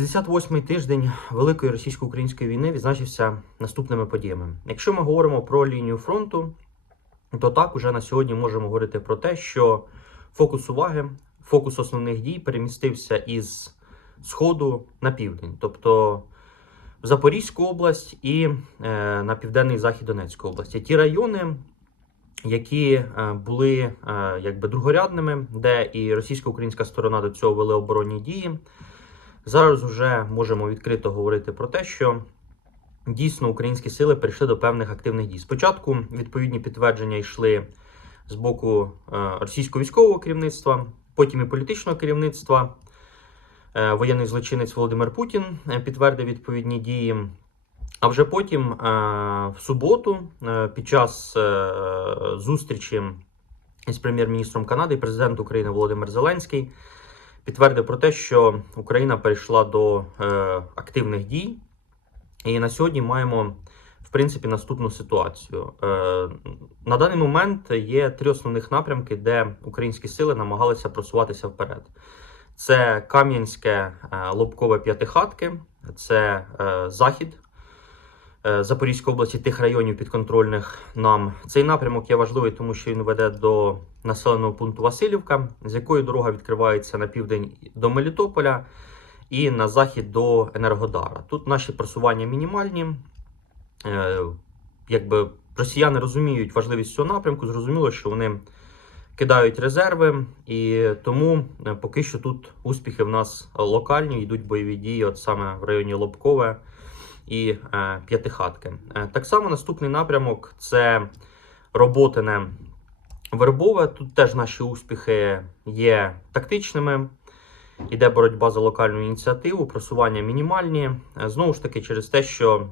68-й тиждень Великої російсько-української війни відзначився наступними подіями. Якщо ми говоримо про лінію фронту, то так уже на сьогодні можемо говорити про те, що фокус уваги, фокус основних дій перемістився із сходу на південь, тобто в Запорізьку область і е, на південний захід Донецької області. Ті райони, які е, були е, якби другорядними, де і російсько-українська сторона до цього вели оборонні дії. Зараз вже можемо відкрито говорити про те, що дійсно українські сили перейшли до певних активних дій. Спочатку відповідні підтвердження йшли з боку е, російського військового керівництва, потім і політичного керівництва. Е, Воєнний злочинець Володимир Путін е, підтвердив відповідні дії. А вже потім, в суботу, під час зустрічі із прем'єр-міністром Канади, президент України Володимир Зеленський підтвердив про те, що Україна перейшла до е, активних дій, і на сьогодні маємо в принципі наступну ситуацію. Е, на даний момент є три основних напрямки, де українські сили намагалися просуватися вперед. Це Кам'янське, е, Лобкове П'ятихатки, це е, захід. Е, Запорізької області тих районів підконтрольних нам цей напрямок є важливий, тому що він веде до населеного пункту Васильівка, з якої дорога відкривається на південь до Мелітополя і на захід до Енергодара. Тут наші просування мінімальні. Е, Якби росіяни розуміють важливість цього напрямку, зрозуміло, що вони кидають резерви, і тому е, поки що тут успіхи в нас локальні, йдуть бойові дії, от саме в районі Лобкове і е, П'ятихатки. Е, так само наступний напрямок це Роботине Вербове. Тут теж наші успіхи є тактичними. Іде боротьба за локальну ініціативу, просування мінімальні. Е, Знову ж таки, через те, що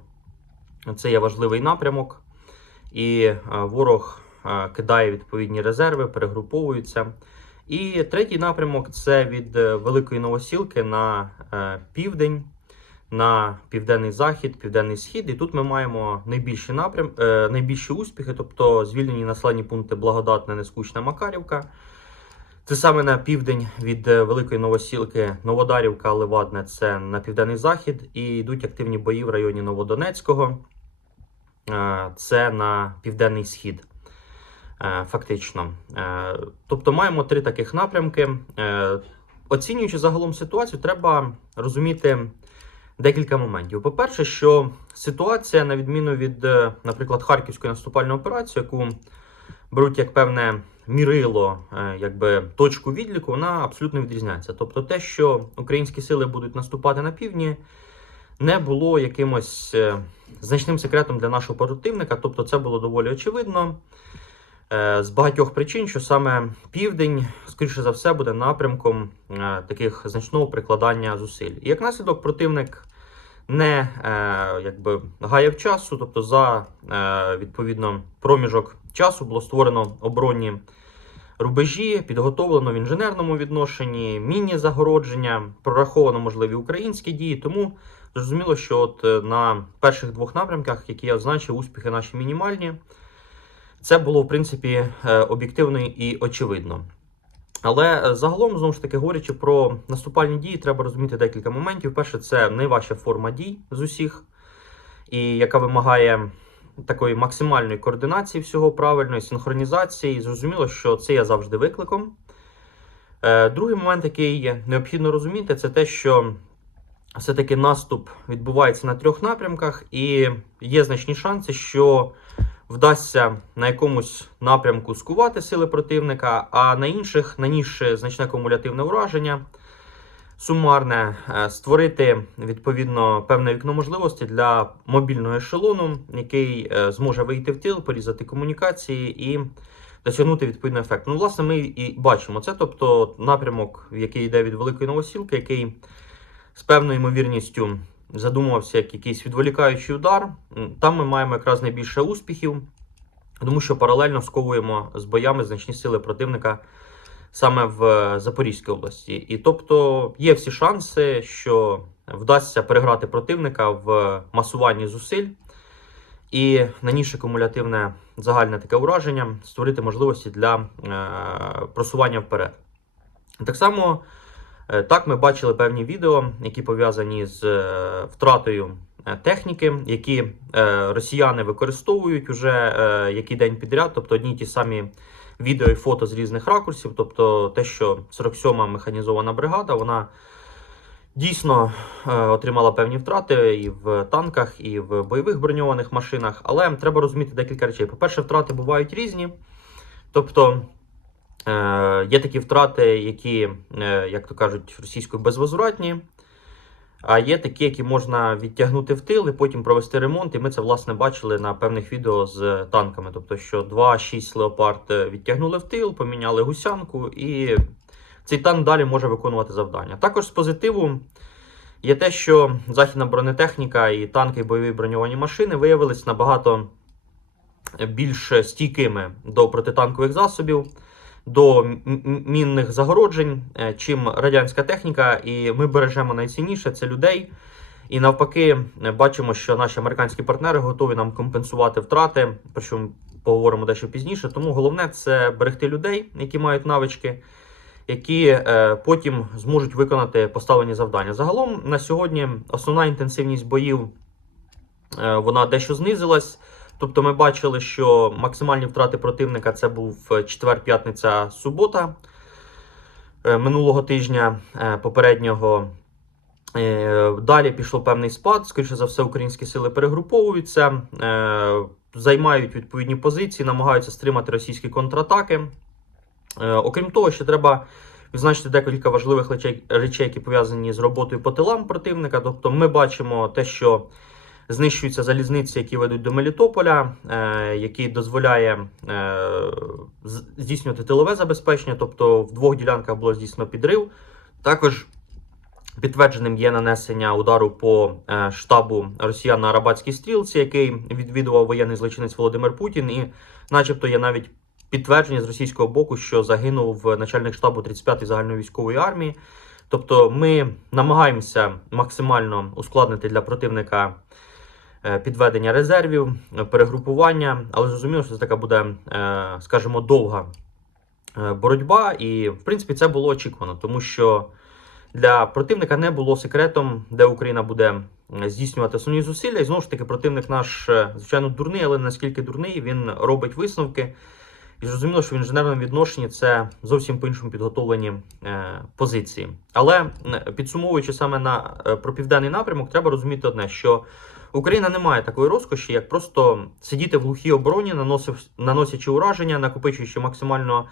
це є важливий напрямок, і ворог кидає відповідні резерви, перегруповуються. І третій напрямок це від Великої Новосілки на південь, на південний захід, південний схід. І тут ми маємо найбільші напрям, е, найбільші успіхи, тобто звільнені населені пункти Благодатна, Нескучна, Макарівка. Це саме на південь від е, Великої Новосілки, Новодарівка, Левадне це на південний захід, і йдуть активні бої в районі Новодонецького. Е, Це на південний схід. е, Фактично. Тобто маємо три таких напрямки. Оцінюючи загалом ситуацію, треба розуміти декілька моментів. По-перше, що ситуація, на відміну від, е, наприклад, Харківської наступальної операції, яку беруть як певне мірило, е, якби точку відліку, вона абсолютно відрізняється. Тобто, те, що українські сили будуть наступати на півдні, не було якимось е, значним секретом для нашого противника. Тобто, це було доволі очевидно. Е, З багатьох причин, що саме південь, скоріше за все, буде напрямком е, таких значного прикладання зусиль. І як наслідок, противник не е, якби гаяв часу, тобто за відповідно проміжок часу було створено оборонні рубежі, підготовлено в інженерному відношенні, міні-загородження, прораховано можливі українські дії. Тому зрозуміло, що от на перших двох напрямках, які я означив, успіхи наші мінімальні. Це було в принципі е, об'єктивно і очевидно. Але е, загалом, знову ж таки, говорячи про наступальні дії, треба розуміти декілька моментів. Перше, це найважча форма дій з усіх, і яка вимагає такої максимальної координації всього правильної, синхронізації. Зрозуміло, що це є завжди викликом. Е, Другий момент, який необхідно розуміти, це те, що все-таки наступ відбувається на трьох напрямках, і є значні шанси, що вдасться на якомусь напрямку скувати сили противника, а на інших, нанісши значне кумулятивне ураження, сумарне, е, створити відповідно певне вікно можливості для мобільного ешелону, який е, зможе вийти в тил, порізати комунікації і досягнути відповідний ефект. Ну, власне, ми і бачимо це, тобто напрямок, який йде від Великої Новосілки, який з певною ймовірністю задумувався як якийсь відволікаючий удар. Там ми маємо якраз найбільше успіхів, тому що паралельно сковуємо з боями значні сили противника саме в е, Запорізькій області. І тобто є всі шанси, що вдасться переграти противника в масуванні зусиль і нанісши кумулятивне загальне таке ураження, створити можливості для е, просування вперед. Так само Так, ми бачили певні відео, які пов'язані з е, втратою е, техніки, які е, росіяни використовують уже е, який день підряд, тобто одні й ті самі відео і фото з різних ракурсів. Тобто те, що 47-ма механізована бригада, вона дійсно е, отримала певні втрати і в танках, і в бойових броньованих машинах. Але треба розуміти декілька речей. По-перше, втрати бувають різні. Тобто е, є такі втрати, які, е, як то кажуть, російською безвозвратні. А є такі, які можна відтягнути в тил і потім провести ремонт. І ми це власне бачили на певних відео з танками. Тобто, що 2-6 леопард відтягнули в тил, поміняли гусянку, і цей танк далі може виконувати завдання. Також з позитиву є те, що західна бронетехніка і танки, і бойові броньовані машини виявились набагато більш стійкими до протитанкових засобів. До мінних загороджень, е, чим радянська техніка, і ми бережемо найцінніше це людей. І навпаки, е, бачимо, що наші американські партнери готові нам компенсувати втрати. Що поговоримо дещо пізніше. Тому головне це берегти людей, які мають навички, які е, потім зможуть виконати поставлені завдання. Загалом на сьогодні основна інтенсивність боїв вона дещо знизилась. Тобто ми бачили, що максимальні втрати противника це був е, четвер, п'ятниця, субота е, минулого тижня е, попереднього. Далі пішов певний спад. Скоріше за все, українські сили перегруповуються, займають відповідні позиції, намагаються стримати російські контратаки. Окрім того, ще треба відзначити декілька важливих речей, які пов'язані з роботою по тилам противника. Тобто, ми бачимо те, що знищуються залізниці, які ведуть до Мелітополя, е, який дозволяє е, здійснювати тилове забезпечення. Тобто в двох ділянках було здійснено підрив. Також підтвердженим є нанесення удару по е, штабу росіян на Арабатській стрілці, який відвідував воєнний злочинець Володимир Путін, і, начебто, є навіть підтвердження з російського боку, що загинув начальник штабу 35-ї загальної військової армії. Тобто, ми намагаємося максимально ускладнити для противника підведення резервів, е, перегрупування, але зрозуміло, що це така буде, е, скажімо, довга е, боротьба, і в принципі це було очікувано, тому що для противника не було секретом, де Україна буде е, здійснювати основні зусилля. І знову ж таки, противник наш, е, звичайно, дурний, але наскільки дурний, він робить висновки. І зрозуміло, що в інженерному відношенні це зовсім по-іншому підготовлені е, позиції. Але е, підсумовуючи саме на е, про південний напрямок, треба розуміти одне, що Україна не має такої розкоші, як просто сидіти в глухій обороні, наносячи ураження, накопичуючи максимально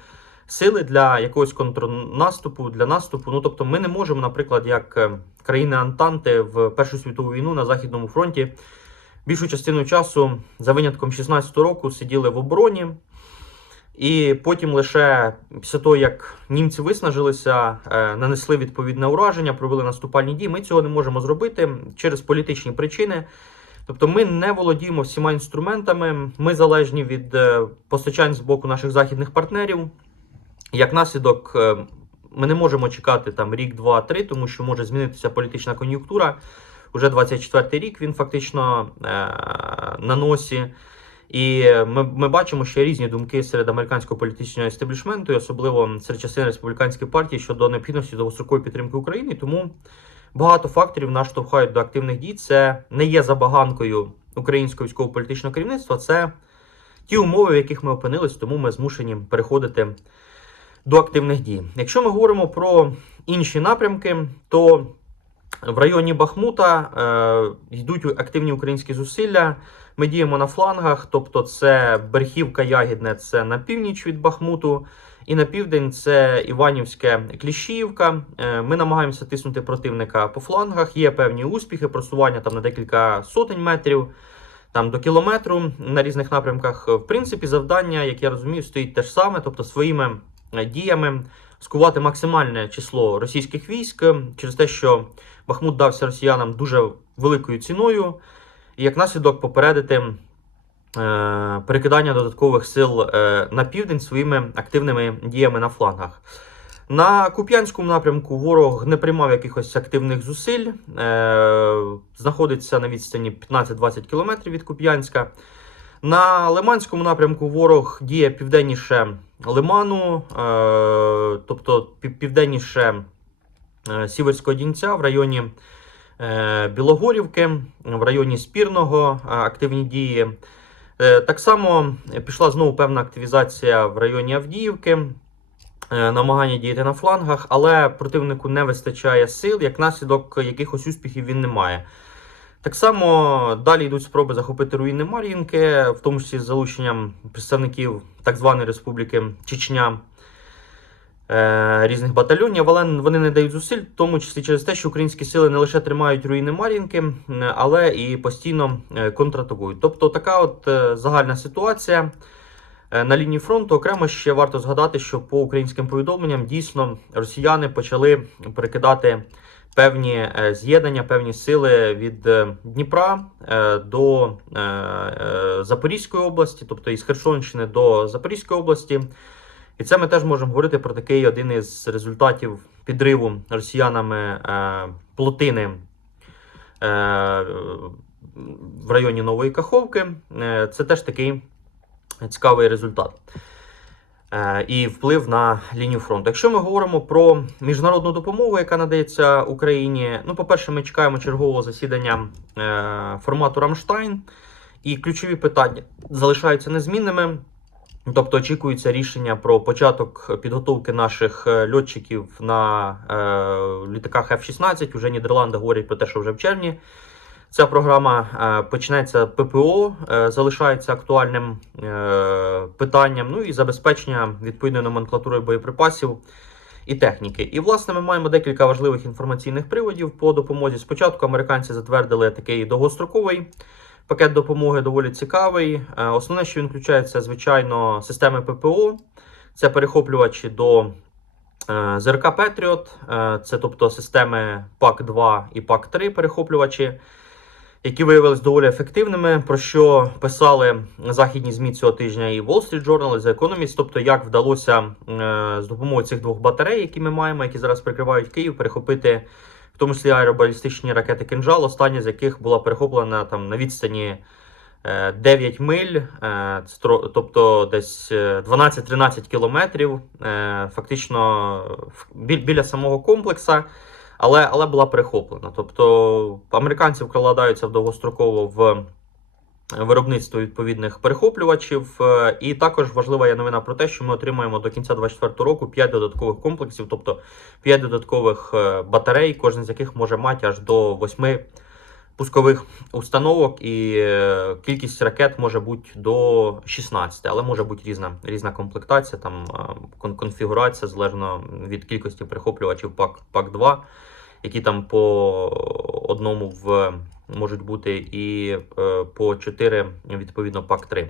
сили для якогось контрнаступу, для наступу. Ну тобто, ми не можемо, наприклад, як е, країни Антанти в Першу світову війну на Західному фронті більшу частину часу, за винятком 16 року, сиділи в обороні. І потім лише після того, як німці виснажилися, е, нанесли відповідне ураження, провели наступальні дії. Ми цього не можемо зробити через політичні причини. Тобто ми не володіємо всіма інструментами, ми залежні від е, постачань з боку наших західних партнерів. Як наслідок, е, ми не можемо чекати там рік, два, три, тому що може змінитися політична кон'юнктура. Уже 24-й рік він фактично на носі. І ми, ми бачимо, є різні думки серед американського політичного естеблішменту, і особливо серед частини республіканської партії щодо необхідності довгострокової підтримки України. Тому багато факторів нас штовхають до активних дій. Це не є забаганкою українського військово-політичного керівництва. Це ті умови, в яких ми опинились, тому ми змушені переходити до активних дій. Якщо ми говоримо про інші напрямки, то в районі Бахмута е, йдуть активні українські зусилля. Ми діємо на флангах, тобто це Берхівка Ягідне, це на північ від Бахмуту, і на південь це Іванівське Кліщіївка. Е, Ми намагаємося тиснути противника по флангах. Є певні успіхи, просування там на декілька сотень метрів, там до кілометру на різних напрямках. В принципі, завдання, як я розумію, стоїть те ж саме, тобто своїми е, діями скувати максимальне число російських військ через те, що Бахмут дався росіянам дуже великою ціною, і як наслідок попередити е, перекидання додаткових сил е, на південь своїми активними діями на флангах. На Куп'янському напрямку ворог не приймав якихось активних зусиль, е, знаходиться на відстані 15-20 км від Куп'янська. На Лиманському напрямку ворог діє південніше Лиману, тобто південніше Сіверського Дінця в районі Білогорівки, в районі Спірного е, активні дії. Е, Так само пішла знову певна активізація в районі Авдіївки, е, намагання діяти на флангах, але противнику не вистачає сил, як наслідок якихось успіхів він не має. Так само далі йдуть спроби захопити руїни Мар'їнки, в тому числі з залученням представників так званої Республіки Чечня е, різних батальйонів, але вони не дають зусиль, в тому числі через те, що українські сили не лише тримають руїни Мар'їнки, але і постійно е, контратакують. Тобто така от е, загальна ситуація. Е, На лінії фронту окремо ще варто згадати, що по українським повідомленням дійсно росіяни почали перекидати певні е, з'єднання, певні сили від е, Дніпра е, до е, е, Запорізької області, тобто із Херсонщини до Запорізької області. І це ми теж можемо говорити про такий один із результатів підриву росіянами е, плотини е, в районі Нової Каховки. Е, це теж такий цікавий результат. Е, І вплив на лінію фронту. Якщо ми говоримо про міжнародну допомогу, яка надається Україні, ну, по-перше, ми чекаємо чергового засідання е, формату Рамштайн, і ключові питання залишаються незмінними. Тобто очікується рішення про початок підготовки наших е, льотчиків на е, літаках F-16. Уже Нідерланди говорять про те, що вже в червні ця програма е, почнеться. ППО е, залишається актуальним е, питанням. Ну і забезпечення відповідною номенклатурою боєприпасів і техніки. І власне ми маємо декілька важливих інформаційних приводів по допомозі. Спочатку американці затвердили такий довгостроковий. Пакет допомоги доволі цікавий. Е, Основне, що він включає, це, звичайно, системи ППО, це перехоплювачі до е, ЗРК Петріот, е, це тобто системи ПАК-2 і ПАК-3 перехоплювачі, які виявилися доволі ефективними, про що писали західні ЗМІ цього тижня і Wall Street Journal, і The Economist, тобто як вдалося з допомогою цих двох батарей, які ми маємо, які зараз прикривають Київ, перехопити в тому числі аеробалістичні ракети «Кинжал», остання з яких була перехоплена там на відстані е, 9 миль, е, тобто десь е, 12-13 кілометрів, е, фактично в- бі- біля самого комплекса, але, але була перехоплена. Тобто американці вкладаються довгостроково в виробництво відповідних перехоплювачів. Е, І також важлива є новина про те, що ми отримаємо до кінця 2024 року 5 додаткових комплексів, тобто 5 додаткових е, батарей, кожен з яких може мати аж до 8 пускових установок, і е, кількість ракет може бути до 16, але може бути різна, різна комплектація, там конфігурація залежно від кількості перехоплювачів ПАК, ПАК-2, які там по одному в можуть бути і е, по 4, відповідно, ПАК-3.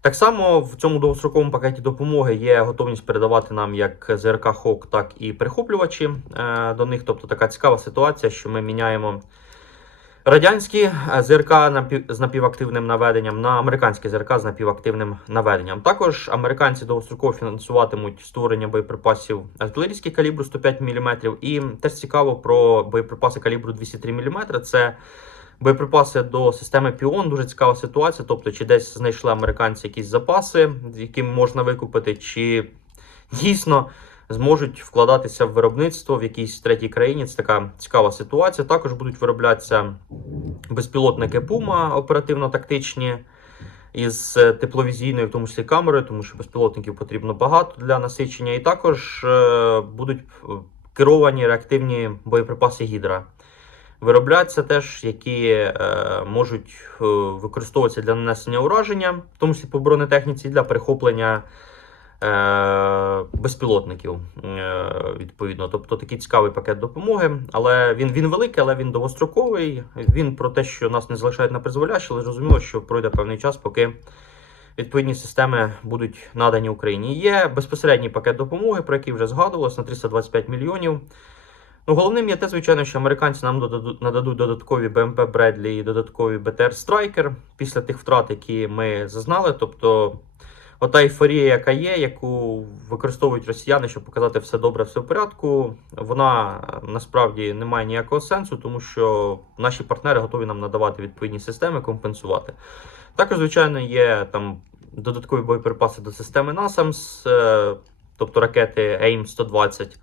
Так само в цьому довгостроковому пакеті допомоги є готовність передавати нам як ЗРК ХОК, так і перехоплювачі е, до них. Тобто така цікава ситуація, що ми міняємо радянські е, ЗРК з напівактивним наведенням на американські ЗРК з напівактивним наведенням. Також американці довгостроково фінансуватимуть створення боєприпасів артилерійських калібру 105 мм. І теж цікаво про боєприпаси калібру 203 мм. Це боєприпаси до системи Піон. Дуже цікава ситуація. Тобто, чи десь знайшли американці якісь запаси, які можна викупити, чи дійсно зможуть вкладатися в виробництво в якійсь третій країні. Це така цікава ситуація. Також будуть вироблятися безпілотники Puma оперативно-тактичні. Із е, тепловізійною, в тому числі камерою, тому що безпілотників потрібно багато для насичення, і також е, будуть е, керовані реактивні боєприпаси Гідра. Виробляться теж, які е, можуть використовуватися для нанесення ураження, в тому числі по бронетехніці, для перехоплення е, безпілотників. Е, відповідно, тобто такий цікавий пакет допомоги. Але він, він великий, але він довгостроковий. Він про те, що нас не залишають на призволяще, але зрозуміло, що пройде певний час, поки відповідні системи будуть надані Україні. Є безпосередній пакет допомоги, про який вже згадувалось, на 325 мільйонів. Ну, головним є те, звичайно, що американці нам додадуть, нададуть додаткові БМП Бредлі і додаткові БТР Страйкер після тих втрат, які ми зазнали. Тобто, ота ейфорія, яка є, яку використовують росіяни, щоб показати все добре, все в порядку, вона насправді не має ніякого сенсу, тому що наші партнери готові нам надавати відповідні системи, компенсувати. Також, звичайно, є там додаткові боєприпаси до системи NASAMS, е, тобто ракети AIM-120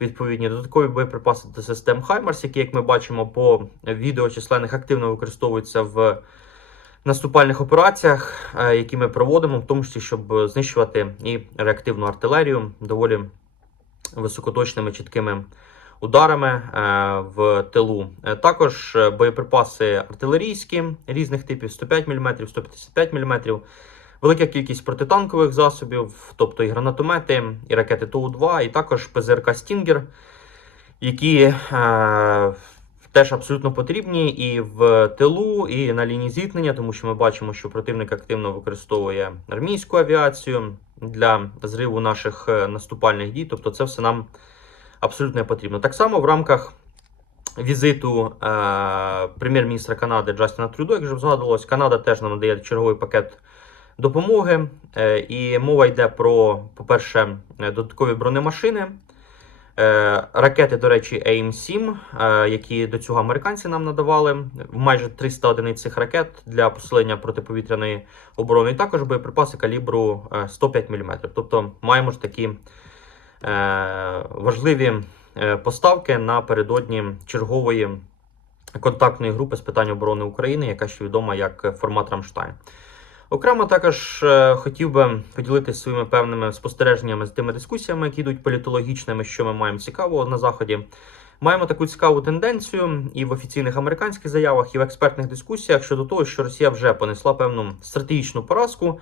відповідні додаткові боєприпаси до систем Хаймарс, які, як ми бачимо, по відео численних активно використовуються в наступальних операціях, е, які ми проводимо, в тому числі, щоб знищувати і реактивну артилерію доволі високоточними чіткими ударами е, в тилу. Е, Також боєприпаси артилерійські різних типів 105 мм, 155 мм. Велика кількість протитанкових засобів, тобто і гранатомети, і ракети ТУ-2, і також ПЗРК Стінгер, які е, теж абсолютно потрібні і в тилу, і на лінії зіткнення, тому що ми бачимо, що противник активно використовує армійську авіацію для зриву наших е, наступальних дій. Тобто, це все нам абсолютно потрібно. Так само в рамках візиту е, прем'єр-міністра Канади Джастіна Трюдо, як вже згадувалось, Канада теж нам надає черговий пакет допомоги. Е, і мова йде про, по-перше, е, додаткові бронемашини. Е, Ракети, до речі, AIM-7, е, які до цього американці нам надавали, майже 300 одиниць цих ракет для посилення протиповітряної оборони, і також боєприпаси калібру е, 105 мм. Тобто маємо ж такі е, важливі е, поставки напередодні чергової контактної групи з питань оборони України, яка ще відома як формат Рамштайн. Окремо також е, хотів би поділитися своїми певними спостереженнями з тими дискусіями, які йдуть політологічними, що ми маємо цікавого на заході. Маємо таку цікаву тенденцію і в офіційних американських заявах, і в експертних дискусіях щодо того, що Росія вже понесла певну стратегічну поразку.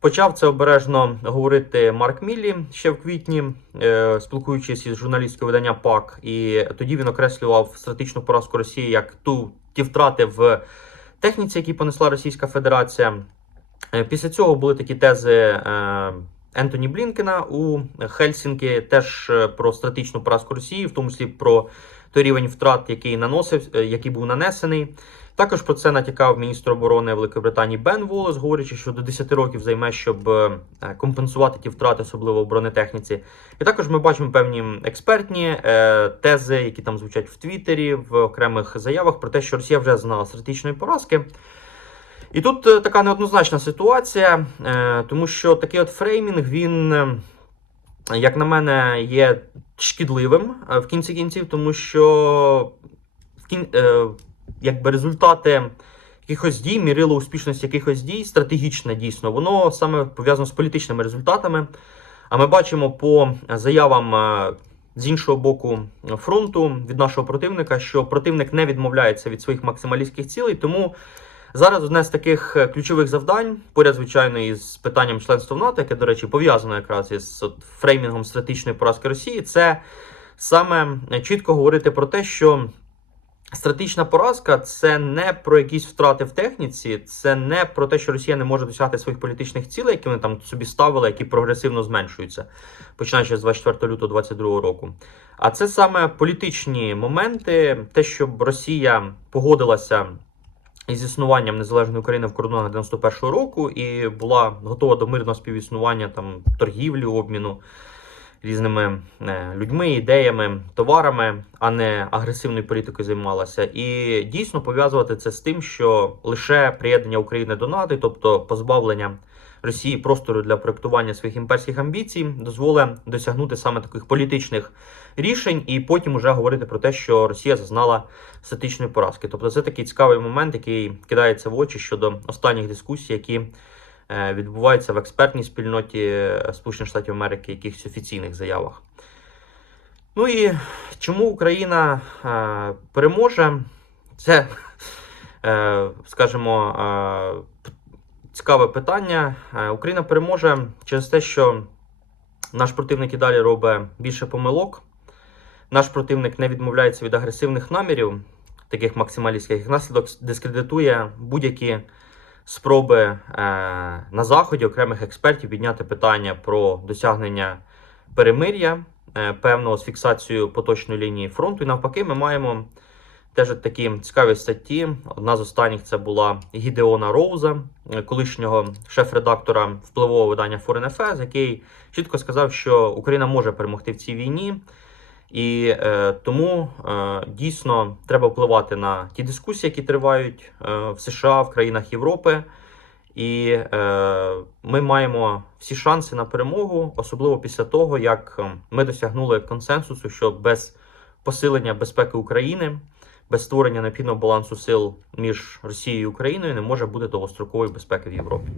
Почав це обережно говорити Марк Міллі ще в квітні, е, спілкуючись із журналісткою видання ПАК, і тоді він окреслював стратегічну поразку Росії як ту ті втрати в техніці, які понесла Російська Федерація. Е, Після цього були такі тези е, Ентоні Блінкена у Хельсінкі, теж е, про стратегічну поразку Росії, в тому числі про той рівень втрат, який наносив, який був нанесений. Також про це натякав міністр оборони Великої Британії Бен Волес, говорячи, що до 10 років займе, щоб компенсувати ті втрати, особливо в бронетехніці. І також ми бачимо певні експертні тези, які там звучать в Твіттері, в окремих заявах про те, що Росія вже знала стратегічної поразки. І тут е, така неоднозначна ситуація, е, тому що такий от фреймінг, він, е, як на мене, є шкідливим в кінці кінців, тому що якби результати якихось дій, мірило успішність якихось дій, стратегічне дійсно, воно саме пов'язано з політичними результатами. А ми бачимо по заявам з іншого боку фронту від нашого противника, що противник не відмовляється від своїх максималістських цілей, тому. Зараз одне з таких е, ключових завдань, поряд, звичайно, із питанням членства в НАТО, яке, до речі, пов'язано якраз із фреймінгом стратегічної поразки Росії, це саме е, чітко говорити про те, що стратегічна поразка це не про якісь втрати в техніці, це не про те, що Росія не може досягти своїх політичних цілей, які вони там собі ставили, які прогресивно зменшуються, починаючи з 24 лютого 2022 року. А це саме політичні моменти, те, щоб Росія погодилася із існуванням незалежної України в кордонах 91-го року і була готова до мирного співіснування там торгівлі, обміну різними е, людьми, ідеями, товарами, а не агресивною політикою займалася. І дійсно пов'язувати це з тим, що лише приєднання України до НАТО, тобто позбавлення Росії простору для проектування своїх імперських амбіцій, дозволить досягнути саме таких політичних рішень, і потім уже говорити про те, що Росія зазнала статичної поразки. Тобто, це такий цікавий момент, який кидається в очі щодо останніх дискусій, які е, відбуваються в експертній спільноті е, Сполучених Штатів Америки, якихось офіційних заявах. Ну і чому Україна е, переможе? Це, скажімо, цікаве питання. Україна переможе через те, що наш противник і далі робить більше помилок. Наш противник не відмовляється від агресивних намірів, таких максималістських, наслідок дискредитує будь-які спроби е, на заході окремих експертів підняти питання про досягнення перемир'я е, певного з фіксацією поточної лінії фронту. І навпаки, ми маємо теж такі цікаві статті. Одна з останніх це була Гідеона Роуза, колишнього шеф-редактора впливового видання Foreign Affairs, який чітко сказав, що Україна може перемогти в цій війні. І е, тому е, дійсно треба впливати на ті дискусії, які тривають е, в США, в країнах Європи. І е, ми маємо всі шанси на перемогу, особливо після того, як е, ми досягнули консенсусу, що без посилення безпеки України, без створення необхідного балансу сил між Росією і Україною не може бути довгострокової безпеки в Європі.